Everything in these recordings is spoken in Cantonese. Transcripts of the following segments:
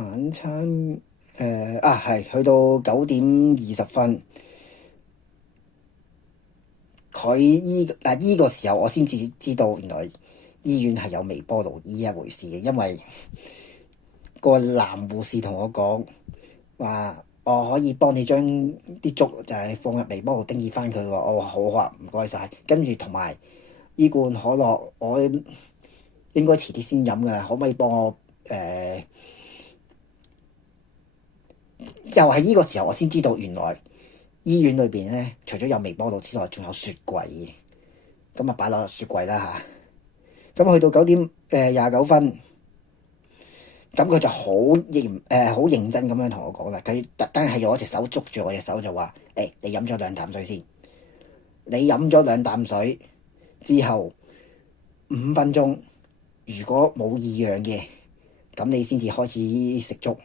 晚餐係去到9:20，佢依個時候我先至知道原來醫院係有微波爐呢一回事嘅，因為個男護士同我講話，我可以幫你將啲粥就係放入微波爐叮熱翻佢喎。我話好啊，唔該晒。跟住同埋呢罐可樂，我應該遲啲先飲㗎，可唔可以幫我又係呢個時候我先知道原來醫院裏邊咧，除咗有微波爐之外，仲有雪櫃嘅。咁啊擺落雪櫃啦嚇。咁去到9:29，咁佢就好認真咁樣同我講啦。佢特登係用一隻手捉住我隻手就話：你飲咗2啖水先。你飲咗2啖水之後5分鐘，如果冇異樣嘅，咁你先至開始食粥。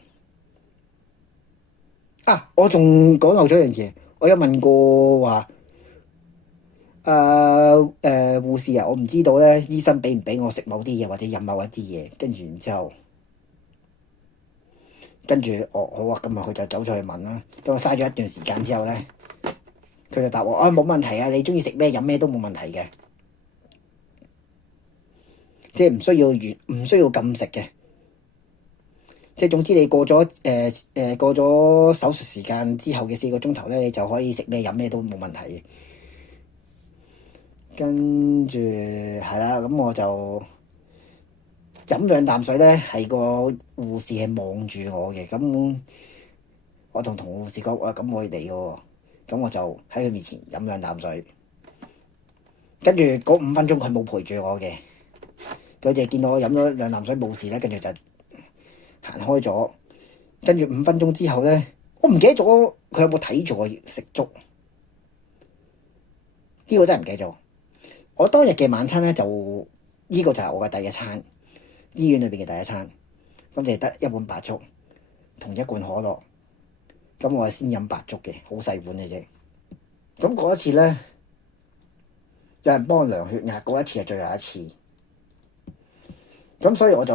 我仲講漏咗一樣嘢，我有問過話護士啊，我唔知道咧，醫生俾唔俾我食某啲嘢或者飲某一啲嘢，跟住然之後，好啊，咁啊佢就走咗去問啦。咁我嘥咗一段時間之後咧，佢就答我：冇問題啊，你中意食咩飲咩都冇問題嘅，即係唔需要禁食嘅。即係總之你過咗手術時間之後嘅4個鐘頭咧，你就可以食咩飲咩都冇問題嘅。跟住係啦，咁我就飲2啖水咧，係個護士係望住我嘅。咁我同護士講：咁我嚟嘅喎。咁我就喺佢面前飲2啖水。跟住嗰5分鐘佢冇陪住我嘅，佢就見到我飲咗2啖水冇事咧，跟住就行開咗。跟住5分鐘之後咧，我唔記得咗佢有冇睇住我食粥。呢個真係唔記得咗。我當日嘅晚餐咧呢個就係我嘅第一餐，醫院裏邊嘅第一餐。咁就係得一碗白粥同1罐可樂。咁我係先飲白粥嘅，好細碗嘅啫。咁嗰一次咧，有人幫我量血壓，嗰一次係最後一次。咁所以我覺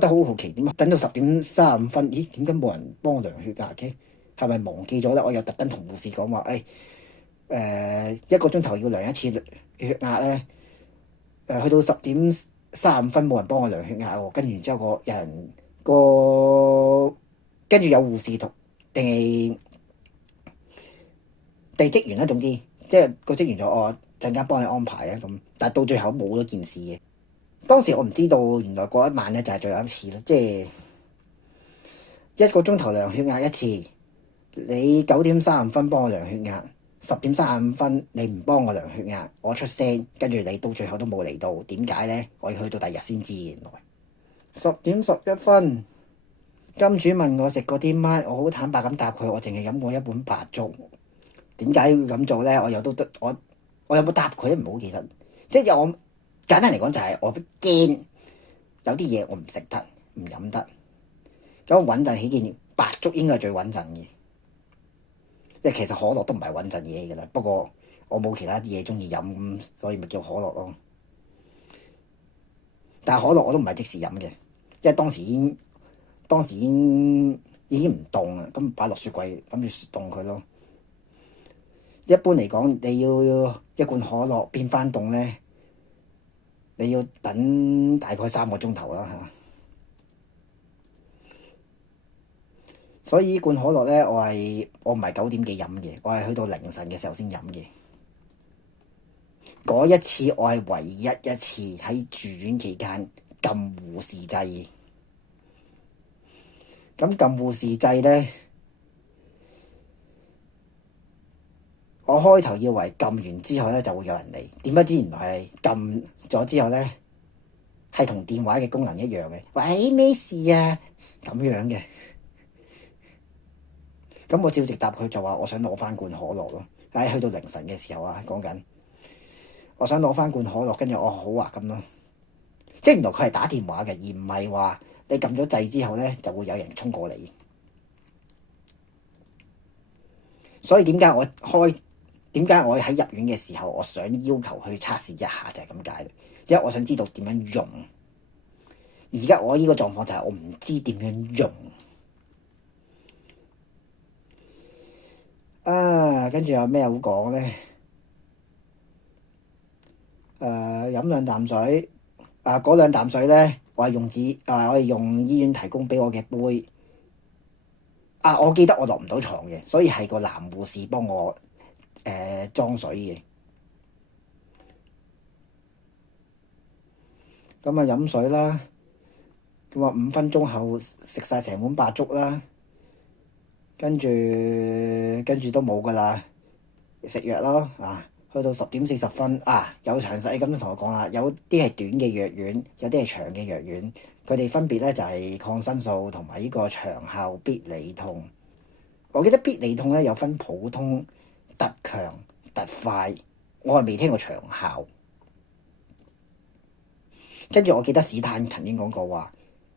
得好好奇，點等到10:35，咦？點解冇人幫我量血壓嘅？係咪忘記咗咧？我又特登同護士講話：1個鐘頭要量一次血壓咧。去到10:35冇人幫我量血壓喎。跟住之後跟住有護士同定係地職員啦，總之即係個職員就我陣間幫你安排啊咁。但係到最後冇咗件事嘅。當時我唔知道原來嗰一晚咧就係最後一次啦，即係1個鐘頭量血壓一次。你9:35幫我量血壓，10:35你唔幫我量血壓，我出聲，跟住你到最後都冇嚟到，點解咧？我要去到第日先知原來。10:11，金主問我食過啲乜，我好坦白咁答佢，我淨係飲過1碗白粥。點解要咁做咧？我有冇答佢都唔好記得。即係我簡單嚟講就係我驚有啲嘢我唔食得唔飲得。咁穩陣起見，白粥應該係最穩陣嘅。即係其實可樂都唔係穩陣嘢㗎啦，不過我冇其他啲嘢中意飲，咁所以咪叫可樂咯。但係可樂我都唔係即時飲嘅，因為當時已經唔凍啦，咁擺落雪櫃諗住雪凍佢咯。一般嚟講，你要1罐可樂變翻凍咧，你要等大概3個鐘頭啦嚇。所以呢罐可樂咧，我唔係9點幾飲嘅，我係去到凌晨嘅時候先飲嘅。嗰一次我係唯一一次喺住院期間撳護士掣。咁撳護士掣咧，我開頭以為撳完之後咧就會有人嚟，點不知原來係撳咗之後咧係同電話嘅功能一樣嘅。喂，咩事啊？咁樣嘅。咁我照直答佢就話我想攞翻罐可樂咯。去到凌晨嘅時候啊，講緊我想攞翻罐可樂，跟住我好啊咁咯。即係原來佢係打電話嘅，而唔係話你撳咗掣之後咧就會有人衝過嚟。所以點解我喺入院嘅時候，我想要求去測試一下就係咁解。因為我想知道點樣用。而家我呢個狀況就係我唔知點樣用。跟住有咩好講咧？飲兩啖水。嗰兩啖水咧，我係用醫院提供俾我嘅杯。我記得我落唔到床嘅，所以係個男護士幫我裝水嘅。咁啊飲水啦。咁啊5分鐘後食晒成碗白粥啦。跟住都冇噶啦，食藥咯。去到10點40分有詳細咁同我講啦，有啲係短嘅藥丸，有啲係長嘅藥丸。佢哋分別咧就係抗生素同埋呢個長效必理痛。我記得必理痛咧有分普通、特強、特快，我係未聽過長效。跟住我記得史坦曾經講過話，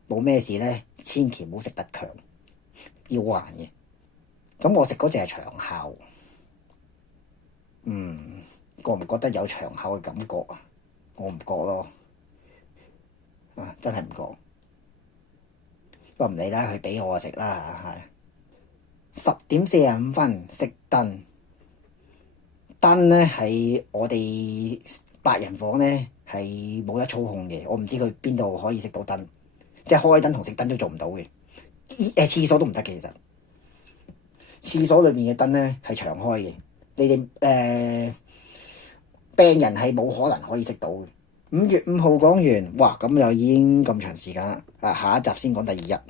冇咩事咧，千祈唔好食特強，要還嘅。咁我食嗰隻係長效。覺唔覺得有長效嘅感覺啊？我唔覺咯。真係唔覺。不過唔理啦，佢俾我食啦。10點45分熄燈。燈咧喺我哋8人房咧係冇得操控嘅，我唔知佢邊度可以熄到燈，即係開燈同熄燈都做唔到嘅。廁所都唔得嘅，其實廁所裏面嘅燈咧係長開嘅，你哋病人係冇可能可以熄到嘅。5月5號講完，哇！咁又已經咁長時間啦。下一集先講第2日。